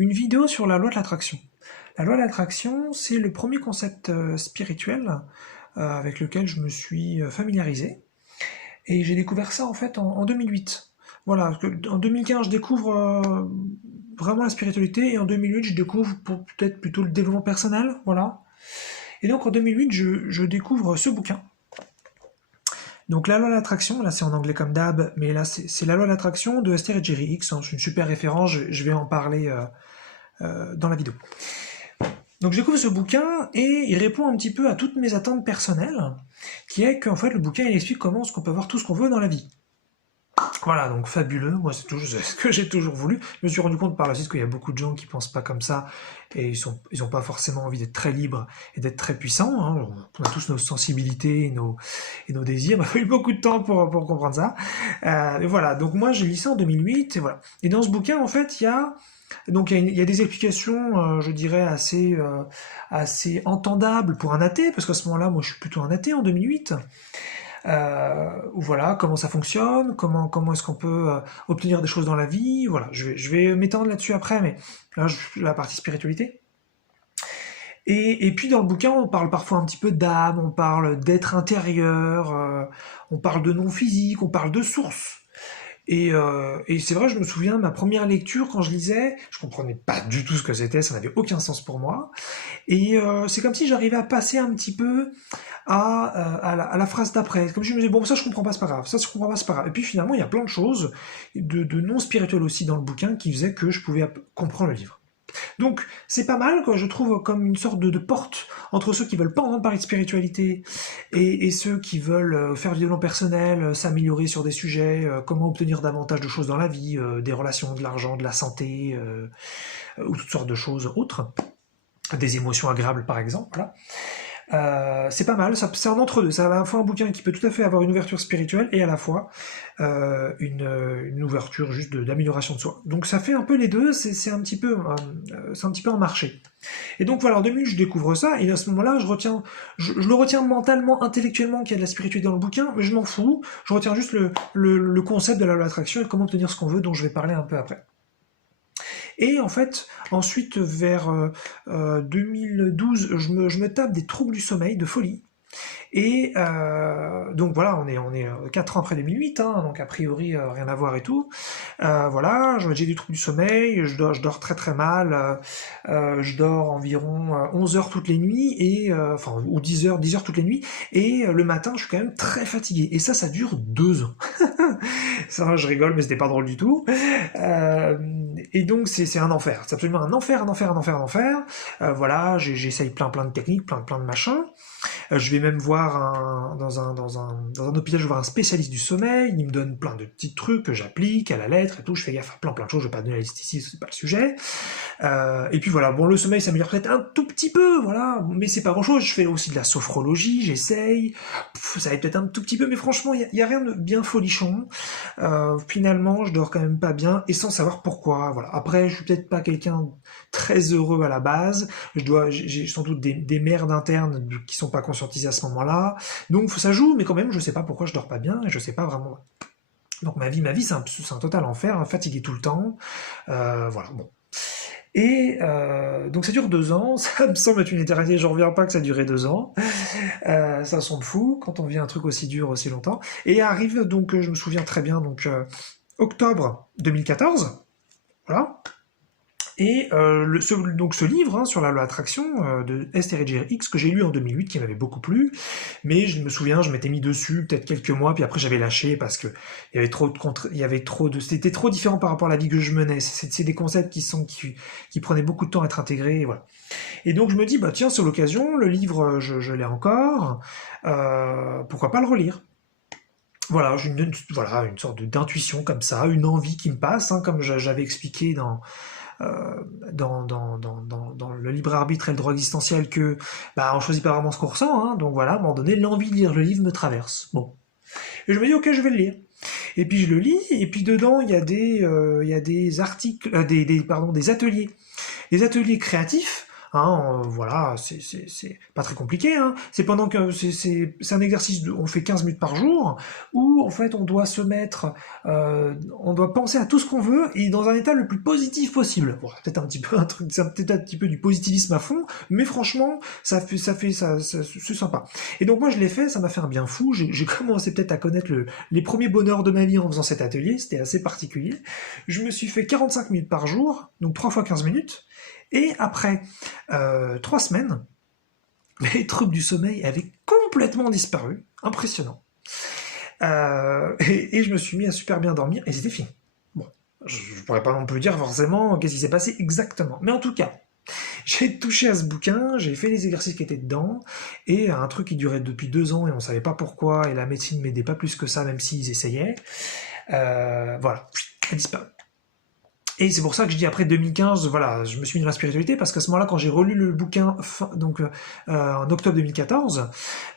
une vidéo sur la loi de l'attraction. La loi de l'attraction, c'est le premier concept spirituel avec lequel je me suis familiarisé. Et j'ai découvert ça en fait en 2008. Voilà, parce que en 2015, je découvre vraiment la spiritualité, et en 2008, je découvre peut-être plutôt le développement personnel, voilà. Et donc en 2008, je découvre ce bouquin. Donc la loi de l'attraction, là c'est en anglais comme d'hab, mais là c'est la loi de l'attraction de Esther et Jerry Hicks, hein, c'est une super référence, je vais en parler dans la vidéo. Donc je découvre ce bouquin et il répond un petit peu à toutes mes attentes personnelles, qui est qu'en fait le bouquin il explique comment est-ce qu'on peut avoir tout ce qu'on veut dans la vie. Voilà, donc fabuleux, moi c'est ce que j'ai toujours voulu. Je me suis rendu compte par la suite qu'il y a beaucoup de gens qui pensent pas comme ça, et ils ont pas forcément envie d'être très libres et d'être très puissants, hein. On a tous nos sensibilités et nos désirs, il m'a fallu beaucoup de temps pour comprendre ça. Et voilà, donc moi j'ai lu ça en 2008, et voilà. Et dans ce bouquin, en fait, il y a des explications, je dirais, assez entendables pour un athée, parce qu'à ce moment-là, moi je suis plutôt un athée en 2008. Voilà, comment ça fonctionne, comment est-ce qu'on peut obtenir des choses dans la vie, voilà, je vais m'étendre là-dessus après, mais là, la partie spiritualité. Et puis dans le bouquin, on parle parfois un petit peu d'âme, on parle d'être intérieur, on parle de non physique, on parle de source. Et c'est vrai, je me souviens de ma première lecture, quand je lisais, je comprenais pas du tout ce que c'était, ça n'avait aucun sens pour moi. Et c'est comme si j'arrivais à passer un petit peu à la phrase d'après. Comme si je me disais, bon, ça je comprends pas, c'est pas grave, ça je comprends pas, c'est pas grave. Et puis finalement, il y a plein de choses, de non spirituelles aussi dans le bouquin, qui faisaient que je pouvais comprendre le livre. Donc c'est pas mal, quoi, je trouve, comme une sorte de porte entre ceux qui veulent pas entendre parler de spiritualité et ceux qui veulent faire du développement personnel, s'améliorer sur des sujets, comment obtenir davantage de choses dans la vie, des relations, de l'argent, de la santé, ou toutes sortes de choses autres, des émotions agréables par exemple. Voilà. C'est pas mal, c'est un entre-deux, c'est à la fois un bouquin qui peut tout à fait avoir une ouverture spirituelle et à la fois une ouverture juste d'amélioration de soi. Donc ça fait un peu les deux, c'est un petit peu en marché. Et donc voilà, en 2000 je découvre ça, et à ce moment-là je le retiens mentalement, intellectuellement qu'il y a de la spiritualité dans le bouquin, mais je m'en fous, je retiens juste le concept de la loi d'attraction et comment obtenir ce qu'on veut, dont je vais parler un peu après. Et en fait, ensuite, vers 2012, je me tape des troubles du sommeil de folie. Et donc voilà, on est 4 ans après 2008, hein, donc a priori rien à voir et tout. Voilà, j'ai du trouble du sommeil, je dors très très mal, je dors environ 11 heures toutes les nuits, et enfin, ou 10 heures toutes les nuits, et le matin je suis quand même très fatigué. Et ça dure 2 ans. Ça, je rigole, mais c'était pas drôle du tout. Et donc c'est un enfer, c'est absolument un enfer, un enfer, un enfer, un enfer. Voilà, j'essaye plein de techniques, plein de machins. Je vais même voir dans un hôpital, je vais voir un spécialiste du sommeil, il me donne plein de petits trucs que j'applique à la lettre et tout, je fais gaffe à plein de choses, je vais pas donner la liste ici, c'est pas le sujet. Et puis voilà, bon, le sommeil s'améliore peut-être un tout petit peu, voilà, mais c'est pas grand chose, je fais aussi de la sophrologie, j'essaye, ça va peut-être un tout petit peu, mais franchement, il y a rien de bien folichon. Finalement, je dors quand même pas bien, et sans savoir pourquoi, voilà. Après, je suis peut-être pas quelqu'un très heureux à la base, j'ai sans doute des merdes internes qui sont pas conscientisées à ce moment-là, donc ça joue, mais quand même, je sais pas pourquoi je dors pas bien, et je sais pas vraiment. Donc ma vie, c'est un total enfer, hein, fatigué tout le temps, voilà, bon. Et donc ça dure 2 ans, ça me semble être une éternité, je reviens pas que ça a duré 2 ans, ça semble fou quand on vit un truc aussi dur aussi longtemps. Et arrive donc, je me souviens très bien, donc octobre 2014, voilà. Et donc ce livre, hein, sur la loi d'attraction de Esther et Jerry Hicks, que j'ai lu en 2008, qui m'avait beaucoup plu, mais je me souviens, je m'étais mis dessus peut-être quelques mois, puis après j'avais lâché parce que c'était trop différent par rapport à la vie que je menais. C'est des concepts qui prenaient beaucoup de temps à être intégrés, et voilà. Et donc je me dis, bah tiens, sur l'occasion, le livre, je l'ai encore, pourquoi pas le relire? Voilà, j'ai une sorte d'intuition comme ça, une envie qui me passe, hein, comme j'avais expliqué dans le libre arbitre et le droit existentiel, que bah, on choisit pas vraiment ce qu'on ressent, hein, donc voilà, à un moment donné, l'envie de lire le livre me traverse. Bon. Et je me dis, ok, je vais le lire. Et puis je le lis, et puis dedans, il y a des articles, des ateliers. Des ateliers créatifs, Voilà, c'est pas très compliqué, hein. C'est pendant que c'est un exercice, on fait 15 minutes par jour, où en fait on doit se mettre, on doit penser à tout ce qu'on veut et dans un état le plus positif possible. Bon, peut-être un petit peu un truc, c'est peut-être un petit peu du positivisme à fond, mais franchement, c'est sympa. Et donc moi je l'ai fait, ça m'a fait un bien fou. J'ai commencé peut-être à connaître les premiers bonheurs de ma vie en faisant cet atelier, c'était assez particulier. Je me suis fait 45 minutes par jour, donc 3 fois 15 minutes, et après 3 semaines, les troubles du sommeil avaient complètement disparu, impressionnant. Et je me suis mis à super bien dormir, et c'était fini. Bon, je pourrais pas non plus dire forcément qu'est-ce qui s'est passé exactement, mais en tout cas, j'ai touché à ce bouquin, j'ai fait les exercices qui étaient dedans, et un truc qui durait depuis 2 ans et on savait pas pourquoi, et la médecine m'aidait pas plus que ça, même s'ils essayaient. Voilà, a disparu. Et c'est pour ça que je dis après 2015, voilà, je me suis mis dans la spiritualité, parce qu'à ce moment-là, quand j'ai relu le bouquin, en octobre 2014,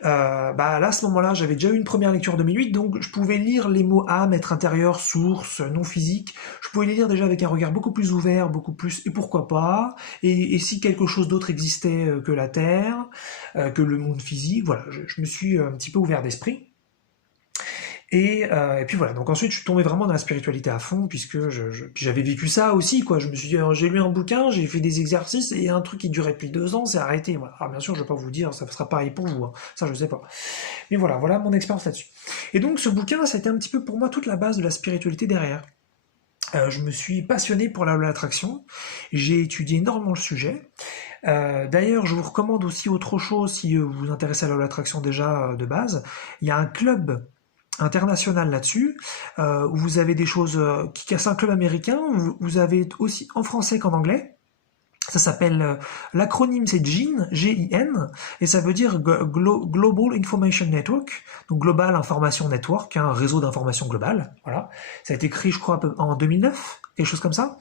bah là, à ce moment-là, j'avais déjà eu une première lecture en 2008, donc je pouvais lire les mots âme, être intérieur, source, non physique. Je pouvais les lire déjà avec un regard beaucoup plus ouvert, beaucoup plus, et pourquoi pas, et si quelque chose d'autre existait que la Terre, que le monde physique, voilà, je me suis un petit peu ouvert d'esprit. Et puis voilà, donc ensuite je suis tombé vraiment dans la spiritualité à fond, puisque puis j'avais vécu ça aussi, quoi. Je me suis dit, j'ai lu un bouquin, j'ai fait des exercices, et un truc qui durait depuis 2 ans, c'est arrêté. Voilà. Alors bien sûr, je vais pas vous dire, ça sera pareil pour vous, hein. Ça je sais pas. Mais voilà mon expérience là-dessus. Et donc ce bouquin, ça a été un petit peu pour moi toute la base de la spiritualité derrière. Je me suis passionné pour la loi de l'attraction, j'ai étudié énormément le sujet. D'ailleurs, je vous recommande aussi autre chose si vous vous intéressez à la loi de l'attraction déjà de base. Il y a un club international là-dessus, où vous avez des choses qui cassent un club américain, vous avez aussi en français qu'en anglais. Ça s'appelle, l'acronyme c'est GIN, G-I-N, et ça veut dire Global Information Network, donc Global Information Network, un réseau d'information globale, voilà. Ça a été créé, je crois, en 2009, quelque chose comme ça.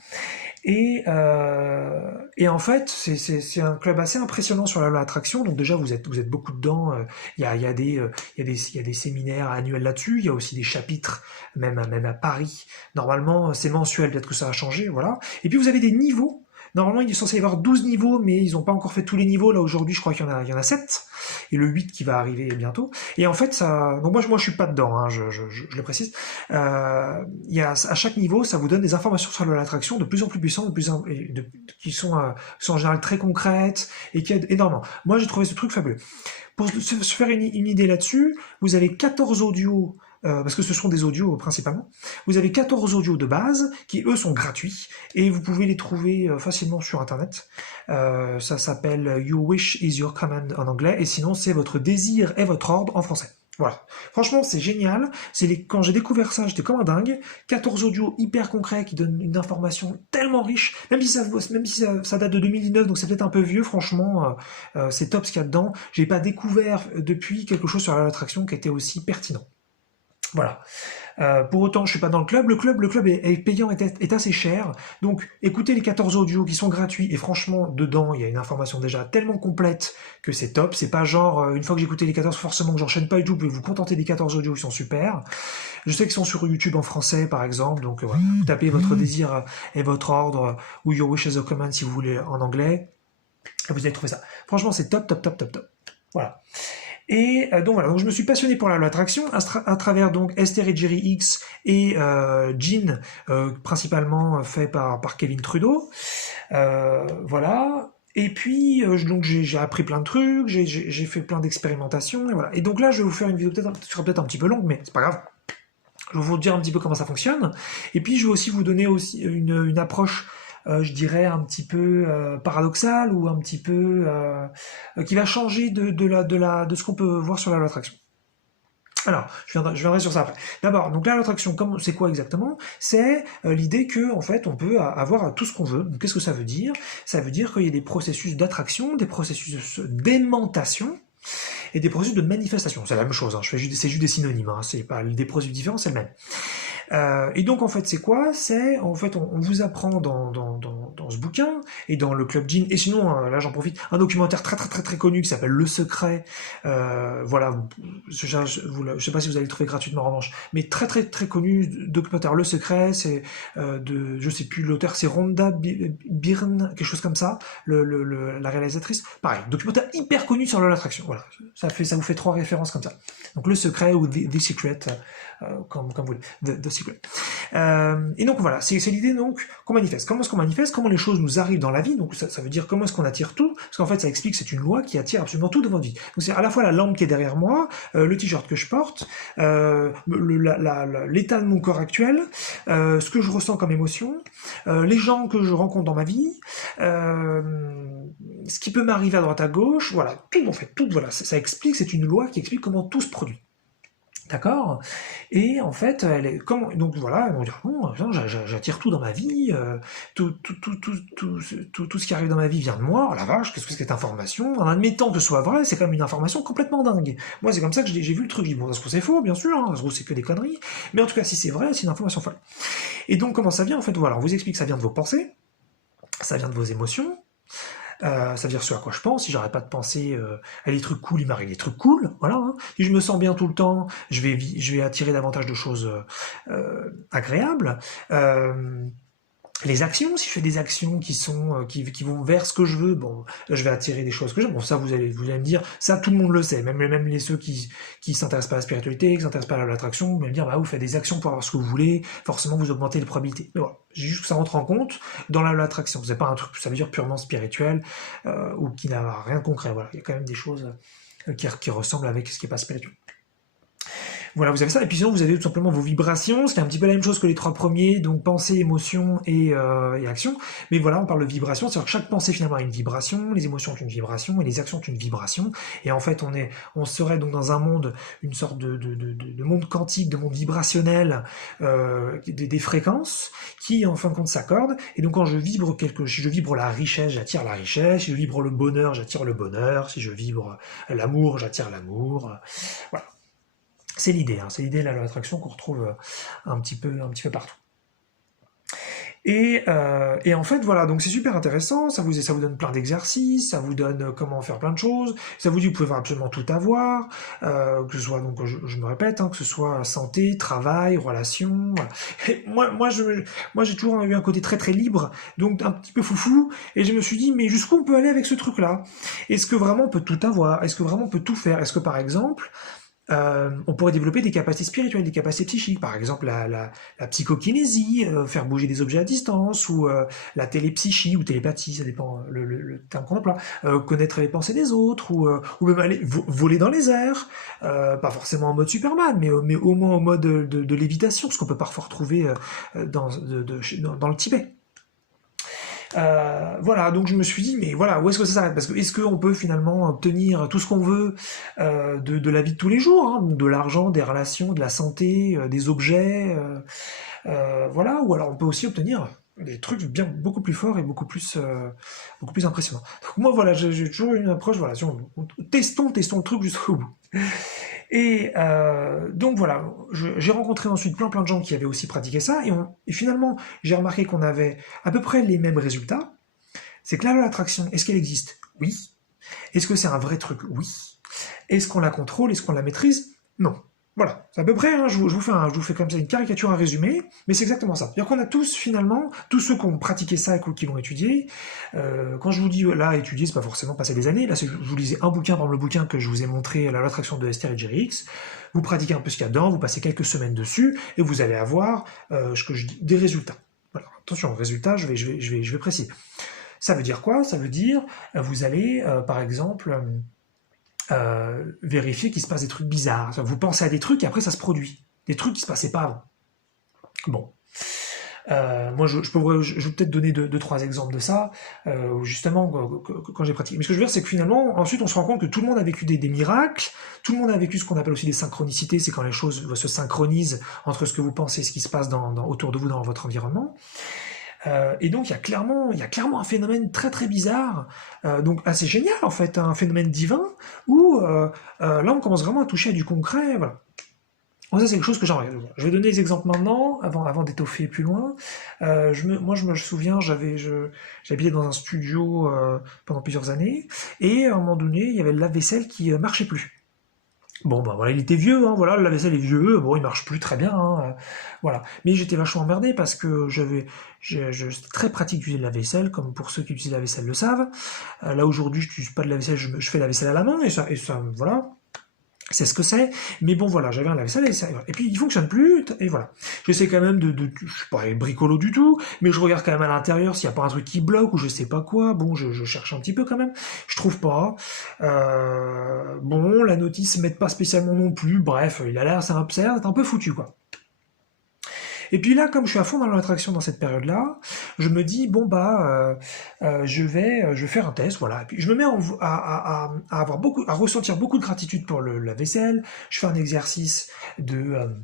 Et en fait, c'est un club assez impressionnant sur la loi d'attraction. Donc déjà, vous êtes beaucoup dedans. Il y a des séminaires annuels là-dessus. Il y a aussi des chapitres, même à Paris. Normalement, c'est mensuel. Peut-être que ça a changé, voilà. Et puis vous avez des niveaux. Normalement, il est censé y avoir 12 niveaux, mais ils n'ont pas encore fait tous les niveaux. Là, aujourd'hui, je crois qu'il y en a 7. Et le 8 qui va arriver bientôt. Et en fait, ça, donc moi, je suis pas dedans, hein, je le précise. À chaque niveau, ça vous donne des informations sur l'attraction de plus en plus puissantes, qui sont en général très concrètes et qui aident énormément. Moi, j'ai trouvé ce truc fabuleux. Pour se faire une idée là-dessus, vous avez 14 audios, parce que ce sont des audios principalement. Vous avez 14 audios de base qui, eux, sont gratuits et vous pouvez les trouver facilement sur Internet. Ça s'appelle Your Wish is Your Command en anglais, et sinon c'est Votre désir est votre ordre en français. Voilà. Franchement, c'est génial. Quand j'ai découvert ça, j'étais comme un dingue. 14 audios hyper concrets qui donnent une information tellement riche, même si ça date de 2019, donc c'est peut-être un peu vieux, franchement, c'est top ce qu'il y a dedans. J'ai pas découvert depuis quelque chose sur l'attraction qui était aussi pertinent. Voilà. Pour autant, je suis pas dans le club. Le club est payant, est assez cher. Donc, écoutez les 14 audios qui sont gratuits. Et franchement, dedans, il y a une information déjà tellement complète que c'est top. C'est pas genre, une fois que j'ai écouté les 14, forcément que j'enchaîne pas du tout. Vous pouvez vous contenter des 14 audios qui sont super. Je sais qu'ils sont sur YouTube en français, par exemple. Donc, voilà. Vous tapez Votre désir et votre ordre, ou Your Wish is a Command si vous voulez en anglais. Et vous allez trouver ça. Franchement, c'est top, top, top, top, top. Voilà. Et donc voilà, donc je me suis passionné pour la loi d'attraction à travers donc Esther et Jerry X et Jean, principalement fait par Kevin Trudeau. Voilà. Et puis donc j'ai appris plein de trucs, j'ai fait plein d'expérimentations et voilà. Et donc là, je vais vous faire une vidéo qui sera peut-être un petit peu longue, mais c'est pas grave. Je vais vous dire un petit peu comment ça fonctionne. Et puis je vais aussi vous donner aussi une approche, je dirais un petit peu paradoxal, ou un petit peu qui va changer de ce qu'on peut voir sur la loi d'attraction. Alors, je viendrai sur ça après. D'abord, donc la loi d'attraction, c'est quoi exactement? C'est l'idée que en fait, on peut avoir tout ce qu'on veut. Qu'est-ce que ça veut dire? Ça veut dire qu'il y a des processus d'attraction, des processus d'aimantation et des processus de manifestation. C'est la même chose, hein. C'est juste des synonymes, hein. C'est pas des processus différents, c'est le même. Et donc en fait c'est quoi? C'est en fait on vous apprend dans ce bouquin bouquins, et dans le Club Jean, et sinon, là j'en profite, un documentaire très connu qui s'appelle Le Secret, voilà, je sais pas si vous allez le trouver gratuitement en revanche, mais très connu, documentaire Le Secret, c'est je sais plus, l'auteur c'est Rhonda Byrne, quelque chose comme ça, la réalisatrice, pareil, documentaire hyper connu sur l'attraction, voilà, ça vous fait 3 références comme ça. Donc Le Secret ou The Secret, comme vous voulez, The Secret. Et donc voilà, c'est l'idée donc qu'on manifeste. Comment est-ce qu'on manifeste? Comment les choses nous arrivent dans la vie? Donc ça veut dire comment est-ce qu'on attire tout? Parce qu'en fait ça explique que c'est une loi qui attire absolument tout dans votre vie. Donc c'est à la fois la lampe qui est derrière moi, le t-shirt que je porte, l'état de mon corps actuel, ce que je ressens comme émotion, les gens que je rencontre dans ma vie, ce qui peut m'arriver à droite à gauche, voilà, tout en fait, tout, voilà, ça explique, c'est une loi qui explique comment tout se produit. D'accord? Et en fait, donc voilà, on dit, bon, j'attire tout dans ma vie, tout ce qui arrive dans ma vie vient de moi, oh la vache, qu'est-ce que c'est cette information? En admettant que ce soit vrai, c'est quand même une information complètement dingue. Moi, c'est comme ça que j'ai vu le truc, je dis, bon, ça se trouve c'est faux, bien sûr, ça se trouve c'est que des conneries, mais en tout cas, si c'est vrai, c'est une information folle. Et donc, comment ça vient? En fait, voilà, on vous explique que ça vient de vos pensées, ça vient de vos émotions, ça veut dire ce à quoi je pense. Si j'arrête pas de penser à des trucs cool, il m'arrive des trucs cool, voilà. Hein. Si je me sens bien tout le temps, je vais attirer davantage de choses agréables. Les actions, si je fais des actions qui sont qui vont vers ce que je veux, bon, je vais attirer des choses que j'aime. Bon, ça vous allez me dire, ça tout le monde le sait, même ceux qui s'intéressent pas à la spiritualité, qui s'intéressent pas à l'attraction, vont me dire bah vous faites des actions pour avoir ce que vous voulez, forcément vous augmentez les probabilités. Mais voilà, juste que ça rentre en compte dans l'attraction. C'est pas un truc, ça veut dire purement spirituel ou qui n'a rien de concret. Voilà, il y a quand même des choses qui ressemblent avec ce qui est pas spirituel. Voilà, vous avez ça, et puis sinon vous avez tout simplement vos vibrations, ce qui est un petit peu la même chose que les 3 premiers, donc pensée, émotion et action. Mais voilà, on parle de vibration, c'est-à-dire que chaque pensée finalement a une vibration, les émotions ont une vibration, et les actions ont une vibration. Et en fait, on serait donc dans un monde, une sorte de monde quantique, de monde vibrationnel, des fréquences qui en fin de compte s'accordent. Et donc quand je vibre si je vibre la richesse, j'attire la richesse. Si je vibre le bonheur, j'attire le bonheur. Si je vibre l'amour, j'attire l'amour. Voilà. C'est l'idée, hein, c'est l'idée de l'attraction qu'on retrouve un petit peu partout. Et en fait, voilà, donc c'est super intéressant, ça vous donne plein d'exercices, ça vous donne comment faire plein de choses, ça vous dit que vous pouvez absolument tout avoir, que ce soit, donc je me répète, hein, que ce soit santé, travail, relations. Et moi j'ai toujours eu un côté très libre, donc un petit peu foufou, et je me suis dit, mais jusqu'où on peut aller avec ce truc-là? Est-ce que vraiment on peut tout avoir? Est-ce que vraiment on peut tout faire? Est-ce que par exemple, on pourrait développer des capacités spirituelles, des capacités psychiques, par exemple la psychokinésie, faire bouger des objets à distance, ou la télépsychie ou télépathie, ça dépend le terme qu'on emploie, connaître les pensées des autres, ou même aller voler dans les airs, pas forcément en mode Superman, mais au moins en mode de lévitation, ce qu'on peut parfois retrouver dans le Tibet. Voilà, donc je me suis dit, mais voilà, où est-ce que ça s'arrête? Parce que est-ce qu'on peut finalement obtenir tout ce qu'on veut de la vie de tous les jours, hein, de l'argent, des relations, de la santé, des objets, voilà, ou alors on peut aussi obtenir des trucs beaucoup plus forts et beaucoup plus impressionnants. Donc moi voilà, j'ai toujours eu une approche, voilà, testons le truc jusqu'au bout. Et donc voilà, j'ai rencontré ensuite plein de gens qui avaient aussi pratiqué ça, et finalement j'ai remarqué qu'on avait à peu près les mêmes résultats. C'est que l'attraction, est-ce qu'elle existe? Oui. Est-ce que c'est un vrai truc? Oui. Est-ce qu'on la contrôle? Est-ce qu'on la maîtrise? Non. Voilà, c'est à peu près, hein, je vous fais comme ça une caricature, un résumé, mais c'est exactement ça. C'est-à-dire qu'on a tous, finalement, tous ceux qui ont pratiqué ça et qui l'ont étudié, quand je vous dis là, étudier, c'est pas forcément passer des années, là, je vous lisais un bouquin, par exemple le bouquin que je vous ai montré, l'attraction de Esther et Jerry X, vous pratiquez un peu ce qu'il y a dedans, vous passez quelques semaines dessus, et vous allez avoir, des résultats. Voilà, attention, résultats, je vais préciser. Ça veut dire quoi? Ça veut dire, vous allez, par exemple, vérifier qu'il se passe des trucs bizarres. Vous pensez à des trucs et après ça se produit. Des trucs qui se passaient pas avant. Bon. Moi, je vais peut-être donner 2-3 exemples de ça, justement, quand j'ai pratiqué. Mais ce que je veux dire, c'est que finalement, ensuite, on se rend compte que tout le monde a vécu des miracles, tout le monde a vécu ce qu'on appelle aussi des synchronicités, c'est quand les choses se synchronisent entre ce que vous pensez et ce qui se passe autour de vous dans votre environnement. Et donc il y a clairement un phénomène très bizarre, donc assez génial en fait, un phénomène divin où là on commence vraiment à toucher à du concret, voilà. Bon, ça, c'est quelque chose que j'aimerais. Je vais donner des exemples maintenant, avant d'étoffer plus loin. Moi, je me souviens, j'habitais dans un studio pendant plusieurs années, et à un moment donné, il y avait le lave-vaisselle qui marchait plus. Bon, bah voilà, il était vieux, hein, voilà, le lave-vaisselle est vieux, bon, il marche plus très bien, hein, voilà. Mais j'étais vachement emmerdé parce que c'était très pratique d'utiliser le lave-vaisselle, comme pour ceux qui utilisent la vaisselle le savent. Là, aujourd'hui, je n'utilise pas de lave-vaisselle, je fais la vaisselle à la main, et ça, voilà, c'est ce que c'est, mais bon voilà, j'avais un lave-vaisselle et puis il fonctionne plus, et voilà. J'essaie quand même je suis pas bricolo du tout, mais je regarde quand même à l'intérieur s'il n'y a pas un truc qui bloque ou je sais pas quoi. Bon, je cherche un petit peu quand même, je trouve pas. Bon, la notice m'aide pas spécialement non plus, bref, il a l'air, c'est un peu foutu quoi. Et puis là, comme je suis à fond dans l'attraction dans cette période-là, je me dis bon bah je vais faire un test, voilà. Et puis je me mets à avoir à ressentir beaucoup de gratitude pour la vaisselle. Je fais un exercice de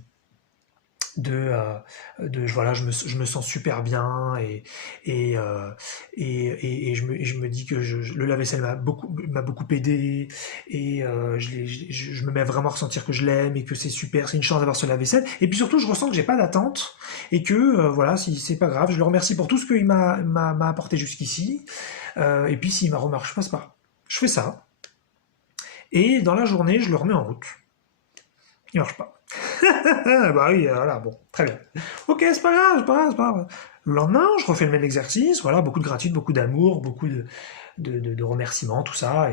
voilà, je me sens super bien et, euh, et je me dis que le lave-vaisselle m'a beaucoup aidé et je me mets vraiment à ressentir que je l'aime et que c'est super, c'est une chance d'avoir ce lave-vaisselle. Et puis surtout, je ressens que j'ai pas d'attente et que voilà, si c'est pas grave, je le remercie pour tout ce qu'il m'a apporté jusqu'ici. Et puis s'il m'a remarque, je passe pas. Je fais ça et dans la journée, je le remets en route. Il marche pas. Bah oui, voilà, bon, très bien. Ok, c'est pas grave, c'est pas grave, c'est pas grave. Le lendemain, je refais le même exercice, voilà, beaucoup de gratitude, beaucoup d'amour, beaucoup de remerciements, tout ça,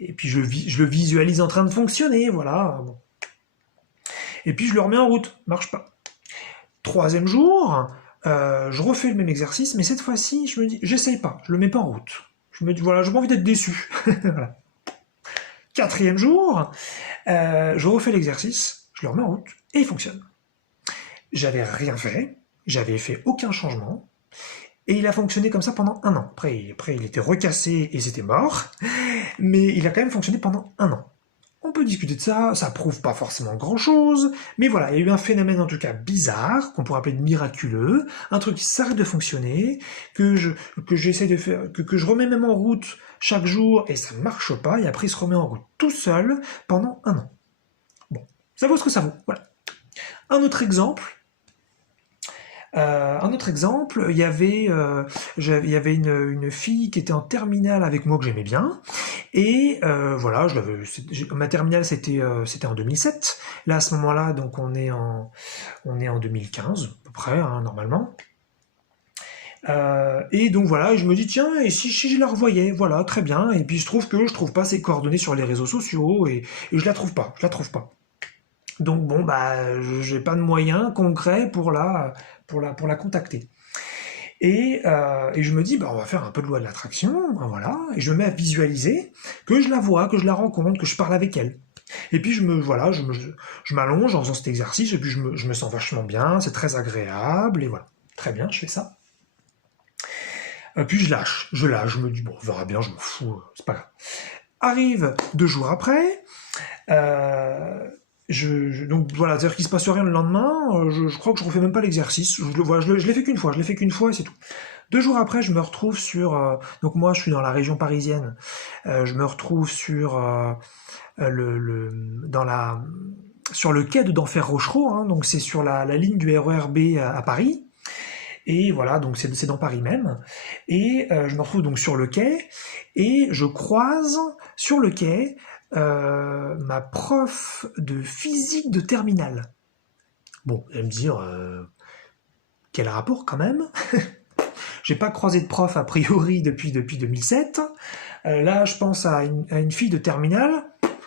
et puis je le visualise en train de fonctionner, voilà. Bon. Et puis je le remets en route, marche pas. Troisième jour, je refais le même exercice, mais cette fois-ci, je me dis, j'essaye pas, je le mets pas en route. Je me dis, voilà, j'ai pas envie d'être déçu. Voilà. Quatrième jour, je refais l'exercice, je le remets en route, et il fonctionne. J'avais rien fait, j'avais fait aucun changement, et il a fonctionné comme ça pendant un an. Après, il était recassé et c'était mort, mais il a quand même fonctionné pendant un an. On peut discuter de ça prouve pas forcément grand chose, mais voilà, il y a eu un phénomène en tout cas bizarre, qu'on pourrait appeler de miraculeux, un truc qui s'arrête de fonctionner, que j'essaie de faire, que je remets même en route chaque jour et ça ne marche pas, et après il se remet en route tout seul pendant un an. Bon, ça vaut ce que ça vaut, voilà. Un autre exemple, il y avait une fille qui était en terminale avec moi que j'aimais bien, et voilà, ma terminale c'était en 2007. Là à ce moment-là, donc on est en 2015 à peu près, hein, normalement. Et donc voilà, je me dis tiens, et si je la revoyais, voilà, très bien. Et puis je trouve pas ses coordonnées sur les réseaux sociaux et je la trouve pas. Donc bon, bah, j'ai pas de moyens concrets pour la contacter. Et je me dis, bah, on va faire un peu de loi de l'attraction, hein, voilà, et je me mets à visualiser que je la vois, que je la rencontre, que je parle avec elle. Et puis voilà, je m'allonge en faisant cet exercice, et puis je me sens vachement bien, c'est très agréable, et voilà. Très bien, je fais ça. Puis je lâche, je me dis, bon, on verra bien, je m'en fous, c'est pas grave. Arrive 2 jours après, euh, donc voilà, c'est-à-dire qu'il se passe rien le lendemain, je crois que je refais même pas l'exercice, je l'ai fait qu'une fois et c'est tout. 2 jours après, je me retrouve donc moi je suis dans la région parisienne, je me retrouve sur le quai de d'Enfer Rochereau, hein, donc c'est sur la ligne du RER B à Paris, et voilà, donc c'est dans Paris même, et je me retrouve donc sur le quai, et je croise sur le quai ma prof de physique de terminale. Bon, elle me dit, quel rapport quand même. J'ai pas croisé de prof a priori depuis 2007. Là, je pense à une fille de terminale.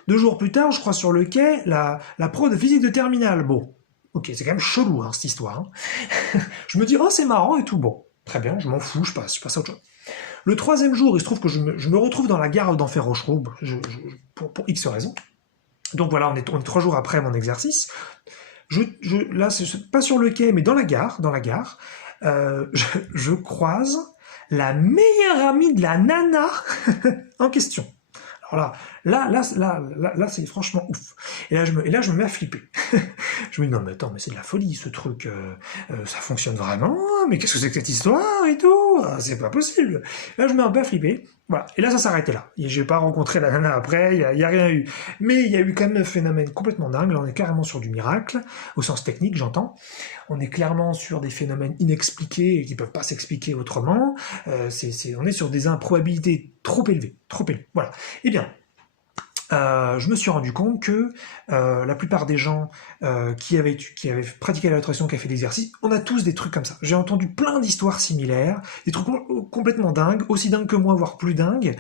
2 jours plus tard, je crois sur le quai la prof de physique de terminale. Bon, ok, c'est quand même chelou hein, cette histoire. Hein. Je me dis, oh c'est marrant et tout. Bon, très bien, je m'en fous, je passe à autre chose. Le troisième jour, il se trouve que je me retrouve dans la gare d'Enfer Rochereau, pour X raisons. Donc voilà, on est 3 jours après mon exercice. Là, c'est pas sur le quai, mais dans la gare, je croise la meilleure amie de la nana en question. Alors Là, c'est franchement ouf. Et là, je me mets à flipper. Je me dis, non, mais attends, mais c'est de la folie, ce truc, ça fonctionne vraiment, mais qu'est-ce que c'est que cette histoire et tout? Ah, c'est pas possible. Là, je me mets un peu à flipper. Voilà. Et là, ça s'arrêtait là. Et j'ai pas rencontré la nana après, y a rien eu. Mais il y a eu quand même un phénomène complètement dingue. Là, on est carrément sur du miracle, au sens technique, j'entends. On est clairement sur des phénomènes inexpliqués et qui peuvent pas s'expliquer autrement. On est sur des improbabilités trop élevées, trop élevées. Voilà. Eh bien, je me suis rendu compte que la plupart des gens qui avaient pratiqué la rétroaction, qui avaient fait l'exercice, on a tous des trucs comme ça. J'ai entendu plein d'histoires similaires, des trucs complètement dingues, aussi dingues que moi, voire plus dingues,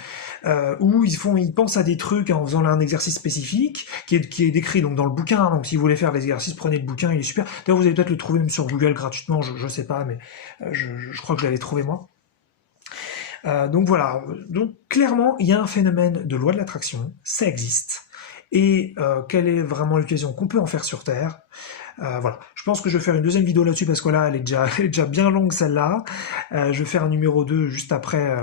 où ils pensent à des trucs en faisant un exercice spécifique, qui est décrit donc dans le bouquin. Donc si vous voulez faire l'exercice, prenez le bouquin, il est super. D'ailleurs, vous allez peut-être le trouver même sur Google gratuitement, je sais pas, mais je crois que je l'avais trouvé moi. Donc voilà, donc clairement il y a un phénomène de loi de l'attraction, ça existe. Et quelle est vraiment l'utilisation qu'on peut en faire sur Terre? Voilà, je pense que je vais faire une deuxième vidéo là-dessus parce que là elle est elle est déjà bien longue celle-là. Je vais faire un numéro 2 juste après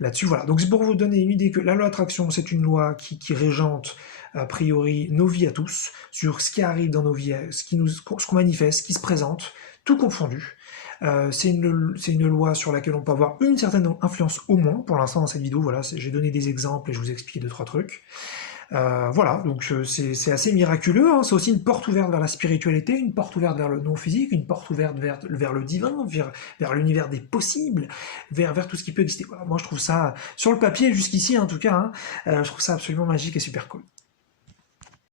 là-dessus. Voilà, donc c'est pour vous donner une idée que la loi d'attraction c'est une loi qui régente a priori nos vies à tous, sur ce qui arrive dans nos vies, ce qu'on manifeste, ce qui se présente, tout confondu. C'est une loi sur laquelle on peut avoir une certaine influence au moins, pour l'instant dans cette vidéo, voilà, j'ai donné des exemples et je vous ai expliqué 2-3 trucs. Voilà, donc c'est assez miraculeux, hein. C'est aussi une porte ouverte vers la spiritualité, une porte ouverte vers le non-physique, une porte ouverte vers le divin, vers l'univers des possibles, vers tout ce qui peut exister. Voilà, moi je trouve ça, sur le papier jusqu'ici en tout cas, hein, je trouve ça absolument magique et super cool.